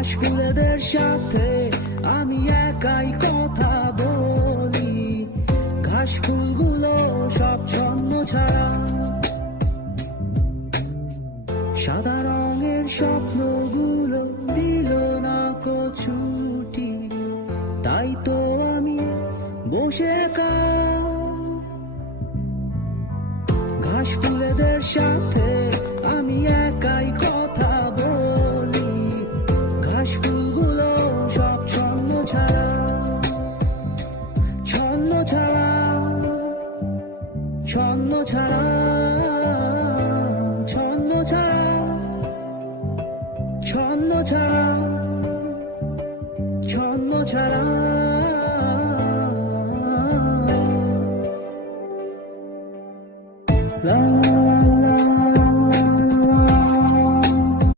ঘাস ফুলেদের সাথে আমি একাই কথা বলি, ঘাস ফুলগুলো সব ছন্ন ছাড়া। সাদা রঙের স্বপ্নগুলো দিল না ছুটি, তাই তো আমি বসে একা। ঘাস ফুলেদের সাথে আমি একাই কথা বলি, ঘাস ফুলগুলো সব ছন্ন ছাড়া, ছন্ন ছাড়া, ছন্ন ছাড়া, ছন্ন ছাড়া, ছন্ন ছাড়া।